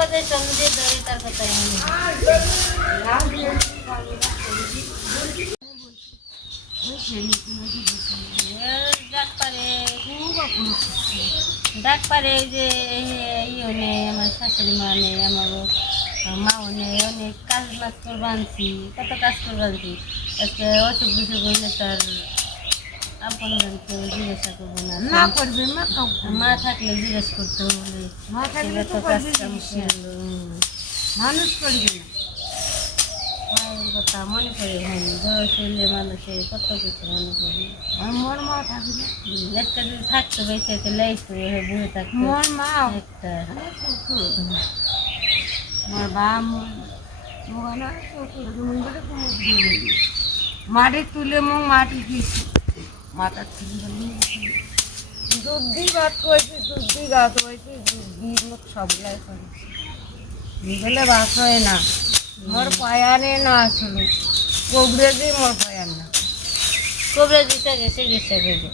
বিপদের সঙ্গে ধরে তার কথা ডাক পারে যে ইয়ে নেই আমার শাশুড়ি মা নেই আমার মাও নেই অনেক কাজ বাজ করে বানছি কত কাজ করে বানছি আজকে অসুখ বিসুখ হইলে তার আপন কেউ জিজ্ঞাসা করব না না করবে মা মা থাকলে জিজ্ঞেস করতে বলে মা থাকলে তো। মানুষ করবে না মায়ের কথা মনে পড়ে হন বয়স হইলে মানুষের কত কিছু মনে পড়ে আর মোর মা থাকবে হুম, একটা যদি মোর মা মাটি তুলে মাথা তুলে দুধ দি ভাত করেছি দুধ দুধ ভাত হয় না মোর পায়ানে না আসলে মোর পায়ান না। গেছে গেছে গেছে।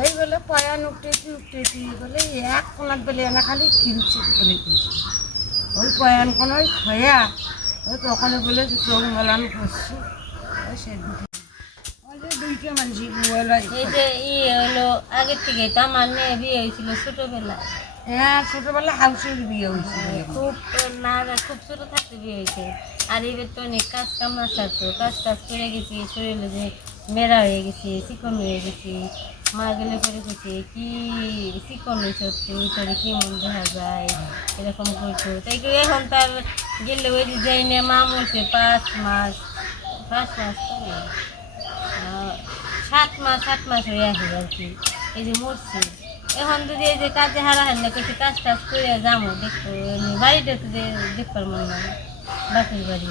এই বলে পায়ান উঠতেছি উঠতেছি বলে এক কোনার বলে এনে খালি কিনছি বলে কিনছি। ওই পয়ান কোনো খয়া ওই তখন বলে চোখ মেলান করছি। সে দুটো ওই যে দুইটা মানুষ বলে এই যে ই হলো আগের থেকে তো আমার মেয়ে বিয়ে হয়েছিল ছোটবেলায়। হ্যাঁ ছোটবেলা হাউসের বিয়ে হয়েছিল খুব না খুব ছোট থাকতে বিয়ে হয়েছে। আর এবার তো অনেক কাজ কাম না থাকতো কাজ টাজ করে গেছি শরীরে যে মেরা হয়ে গেছে চিকন হয়ে গেছে মা গেলে করে গেছে কি চিকন হয়েছে তুই? তোর কি মন দেখা যায়? এরকম করতো তাই কি এখন তার গেলে ওই যে যাই না মা মরছে পাঁচ মাস পাঁচ মাস সাত মাস সাত মাস হয়ে আসে আর কি। এই যে মরছে। এখন যদি এই যে কাজে হারা হার না কিছু কাজ টাজ করে যাব দেখব বাড়িতে তো যে দেখবার মনে হয় বাপের বাড়ি।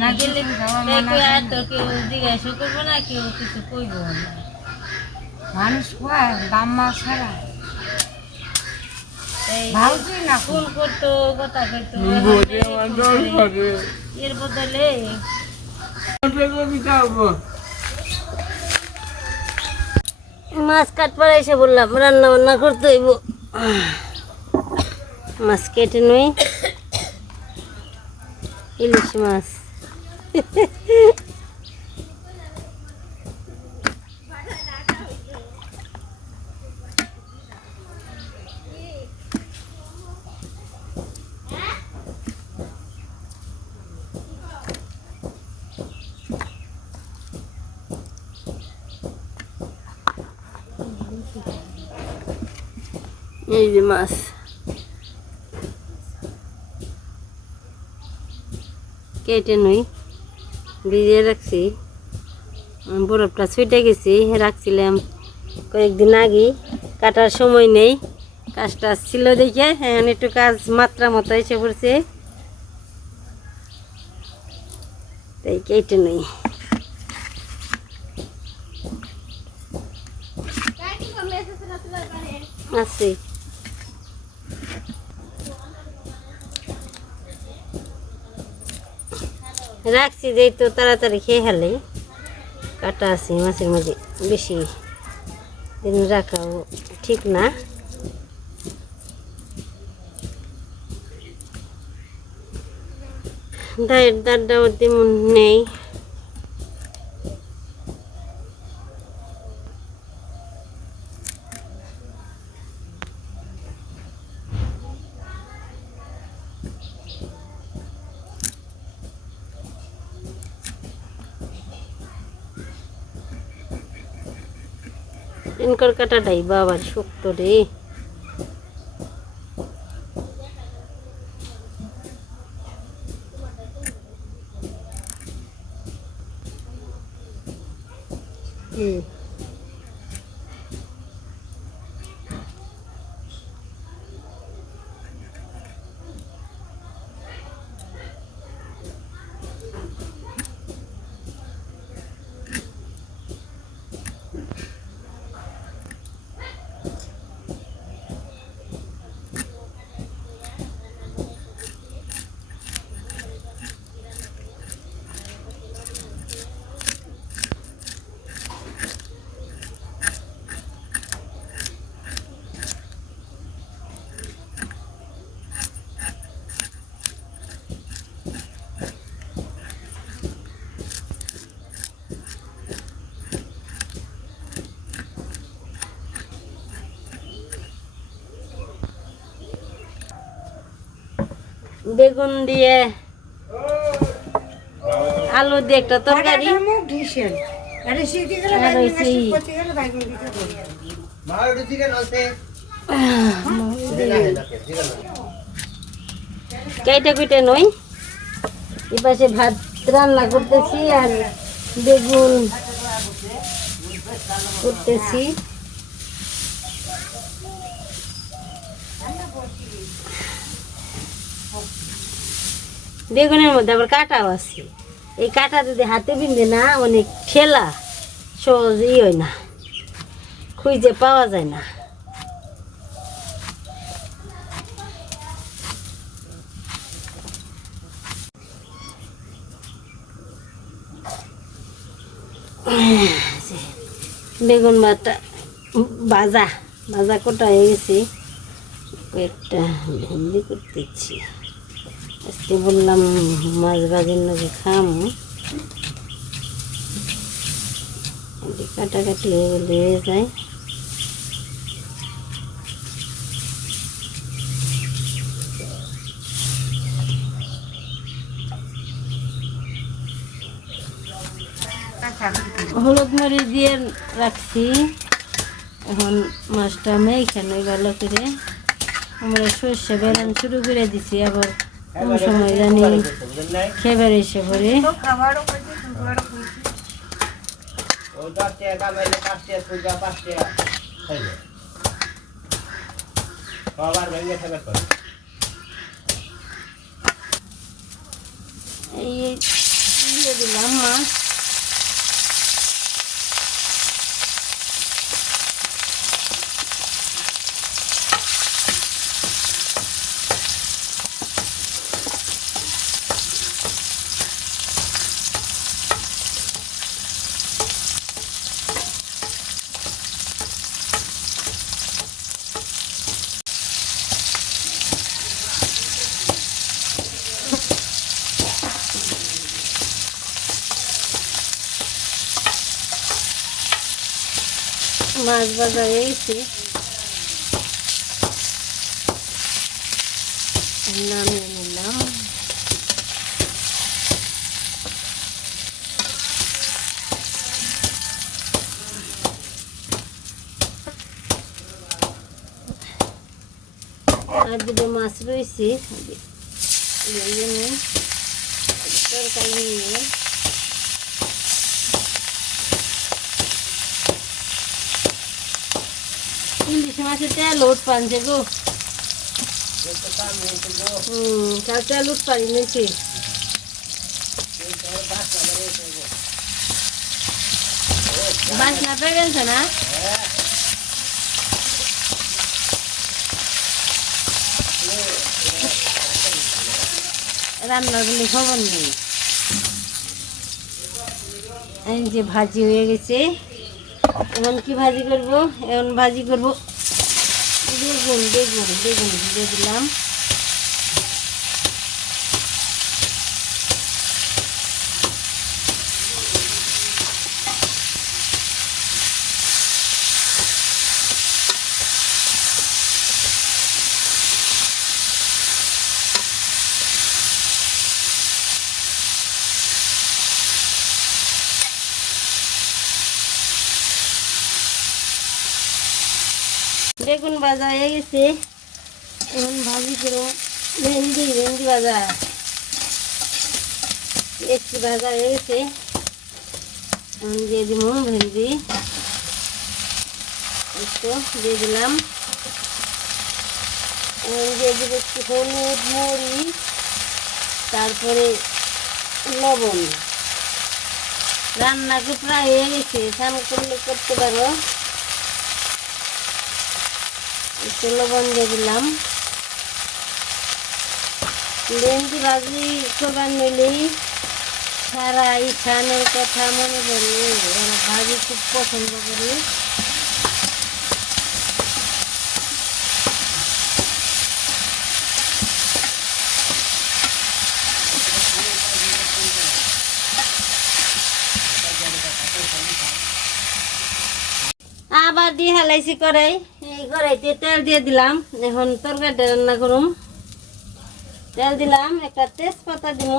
না গেলে আর তো কেউ জিজ্ঞাসা করব না কেউ কিছু কইবো না। মানুষ কয় বাম্মা ছাড়া? না। ফোন করতো কথা কইতো এর বদলে মাছ কাটবার এসে বললাম রান্না বান্না করতে হইব। মাছ কেটে নই। ইলিশ মাছ। এই যে মাছ কেটে নই ভিজিয়ে রাখছি বরফটা ছুটে গেছি রাখছিলাম কয়েকদিন আগে কাটার সময় নেই কাজটা ছিল দেখে এখন একটু কাজ মাত্রা মতো এসে পড়ছে তাই কেটে নই আছে রাখছি যে তো তাড়াতাড়ি খেয়ে ফেলে। কাটা আছে মাছের মধ্যে বেশি দিন রাখাও ঠিক না। ডায়ের দাঁড়টাও তেমন নেই। ইনকর কাটাটাই বাবার শক্ত রে। বেগুন দিয়ে আলু দিয়ে একটা তরকারি। কেটে কুটে নই। এপাশে ভাত রান্না করতেছি আর বেগুন করতেছি। বেগুনের মধ্যে আবার কাটাও আছে। এই কাটা যদি হাতে বিঁধে না অনেক ঠেলা সহজেই হয় না। খুঁজে পাওয়া যায় না। বেগুন ভাতটা ভাজা ভাজা কোটা হয়ে গেছে। একটা ভেন্ডি করতেছি আজকে বললাম মাছ ভাজির নাকি খাম। কাটাকাটি হয়ে গেলে হয়ে যায়। হলুদ মরিচ দিয়ে রাখছি। এখন মাছটা মেখানে ভালো করে আমরা সর্ষে বেরান শুরু করে দিছি, আবার কোন সময় জানি খেবার এসে পড়ে। তো খাবারও কইছে শুক্রবারও কইছে এই এই দিয়ে দিলাম মাছ। মাছ ভাজা হয়ে গেছে নামিয়ে নিলাম আর দুটো মাছ রয়েছে এই জন্য তরকারি নিয়ে কাল তেল উঠ পানি নিয়েছি বাসনা পেয়ে গেছে না? রান্নার কোনো খবর নেই। এই যে ভাজি হয়ে গেছে। এখন কি ভাজি করব? এখন ভাজি করব বেগুন বেগুন বেগুন দিয়ে দিলাম। বেগুন ভাজা হয়ে গেছে। এখন ভাজি করো ভেন্ডি ভেন্ডি ভাজা। একটু ভাজা হয়ে গেছে। এখন দিয়ে দিব ভেন্ডি। একটু দিয়ে দিলাম। এখন দিয়ে দিব একটু হলুদ, মরিচ, তারপরে লবণ। রান্না কি প্রায় হয়ে গেছে। স্নান করলে করতে পারো। একটু লবণ দিয়ে দিলাম। ভেন্ডি ভাজি করবার নিলেই সারা ইচ্ছানের কথা মনে করি ভাজি খুব পছন্দ করি। আবার দিয়ে হেলাইছি এই কড়াইতে তেল দিয়ে দিলাম। এখন তরকারিটা রান্না করুম। তেল দিলাম, একটা তেজপাতা দিব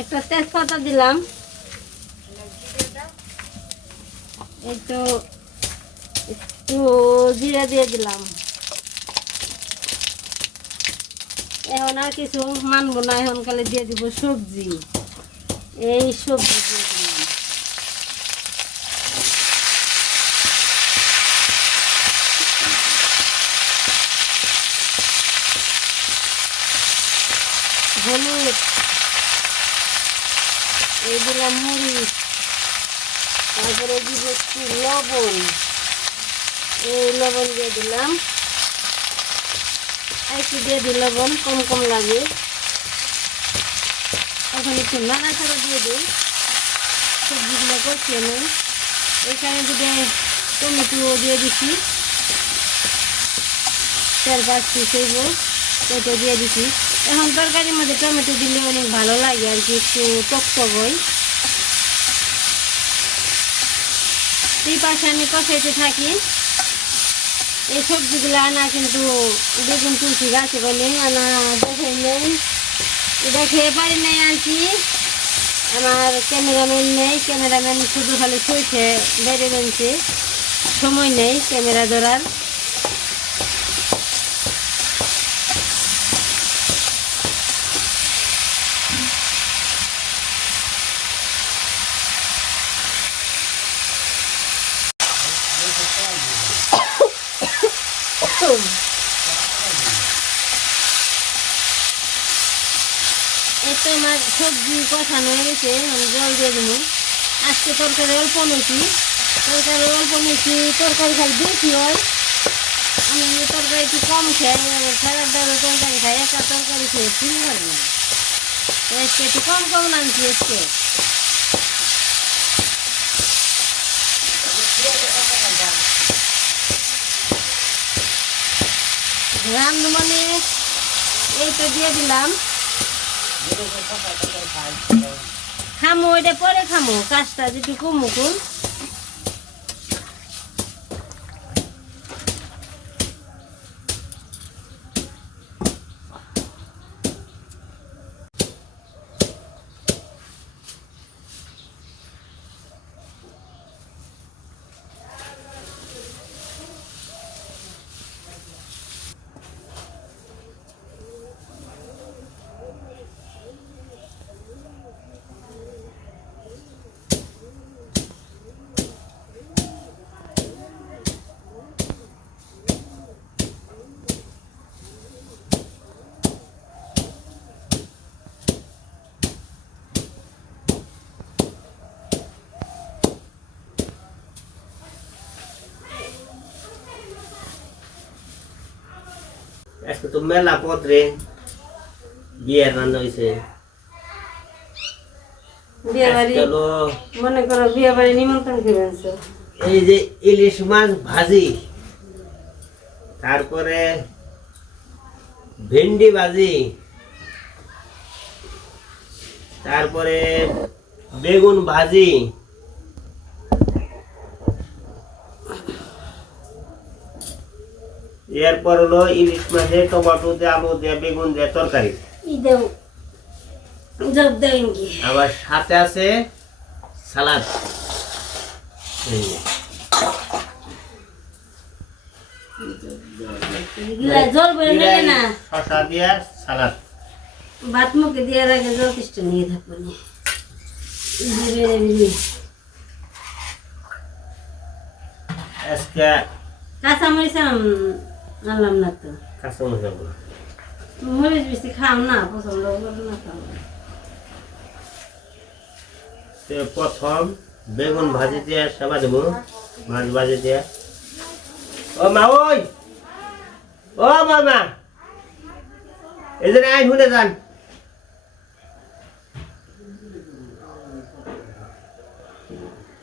একটা তেজপাতা দিলাম। একটু একটু জিরা দিয়ে দিলাম। এখন আর কিছু মানবো না, এখন কালে দিয়ে দিব সবজি। এই সবজি হলুদ এই দিলাম তারপরে দিব লবণ, এই লবণ দিয়ে দিলাম। একটু দিয়ে দিই লবণ কম কম লাগে। এখন একটু নাড়াচাড়া দিয়ে দিই। সবজিগুলো কষিয়ে নেই। এখানে যদি টমেটো দিয়ে দিচ্ছি চার পাঁচ পিস হইব কেটে দিয়ে দিচ্ছি এখন তরকারির মধ্যে টমেটো দিলে অনেক ভালো লাগে আর কি, একটু টক টক হয়। এই পাশে আমি কষাইতে থাকি। এই সবজিগুলো আনা কিন্তু বেগুন, তুলসি গাছে বলে আনা দেখে নেই। দেখে পারি নেই আর কি আমার ক্যামেরাম্যান নেই, ক্যামেরাম্যান শুধু খালি শুয়েছে বেড়ে বেঞ্চে সময় নেই ক্যামেরা ধরার এই আমার সবজি কষানো হয়ে গেছে আমি জল দিয়ে দেবো। আজকে তরকারি অল্প নিয়েছি। তরকারি অল্প নিয়েছি, তরকারি খালি বেশি হয়। আমি তরকারি একটু কম খাই আমার সারা ডালে তরকারি খাই একটা তরকারি খেয়ে করে না। আজকে একটু কম কম নামছি আজকে? রান্না মানে এই তো দিয়ে দিলাম। খামো এটা পরে খামো কাজটা যেটুকু কমুকুন আজকে তো মেলা পত্রে বিয়ের রান্না হয়েছে বিয়ে বাড়ি মনে করো বিয়ে বাড়ি নিমন্ত্রণ করবেন এই যে ইলিশ মাছ ভাজি তারপরে ভেন্ডি ভাজি তারপরে বেগুন ভাজি এরপর হলো ইলিশ মাছের টমেটো দিয়ে আলু দিয়ে বেগুন দিয়ে তরকারি। আবার সাথে আছে সালাদ। দিয়ে সালাদ। ভাত মুখে দেওয়ার আগে যথেষ্ট নিয়ে থাকব আজকে কাঁচা মরিচ আম- আনলাম না তো। কাঁচা মশলা গুলো। মরিচ বেশি খাও না পছন্দ করো না খাও। প্রথম বেগুন ভাজি দিয়ে সেবা দেবো মাছ ভাজি দিয়ে। ও মা ওই! ও মামা এই জন্য আইন শুনে যান।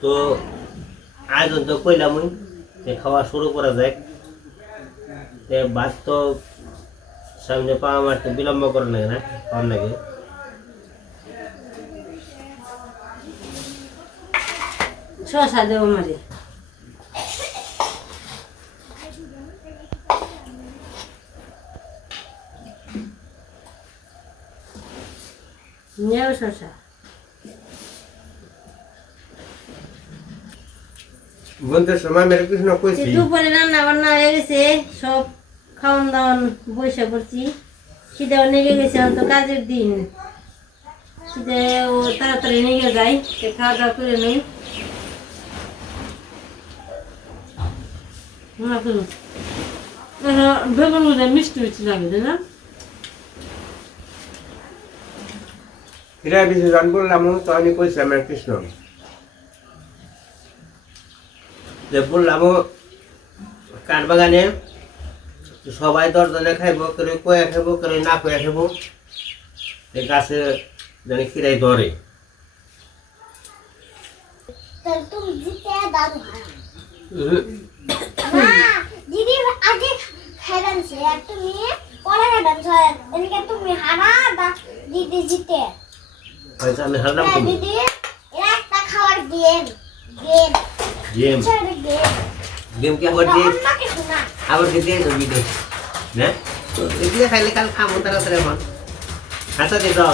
তো আয়োজন তো কইলাম ওই যে খাওয়া শুরু করা যায় ভাত তো সামনে পাওয়া মারতে বিলম্ব করে লাগে না খাওয়ার লাগে শশা দেবো মারে। নেও শশা। বন্ধুর সময় মেরে কৃষ্ণ কইছি। দুপুরে রান্না বান্না হয়ে গেছে সব খাওয়ান দাওয়ান বসে পড়ছি। শীতেও নেগে গেছে এখন তো কাজের দিন। শীতে ও তাড়াতাড়ি নেগে যায় খাওয়া দাওয়া করে নেই। না করুন বেগুন মিষ্টি মিষ্টি লাগে তাই না? ফিরে বেশি বললাম তো আমি কইছিলাম মেরে কৃষ্ণ। যে বললামও কাঠ বাগানে সবাই দশজনে খাইব করে কয়ে খাইব করে না কয়ে খাইব গাছে যেন খিরাই ধরে। দিদি তুমি পরে খাইলাম তুমি হারা বা দিদি জিতে। আচ্ছা, আমি হারলাম হ্যাঁ, দিদি একটা খাবার দিয়ে গেম গেম। গেম কি আবার দিয়ে আবার কি দিয়ে দেবি দে না এগুলো খাইলে কাল খাব তাড়াতাড়ি আমার হাতে দিয়ে দাও।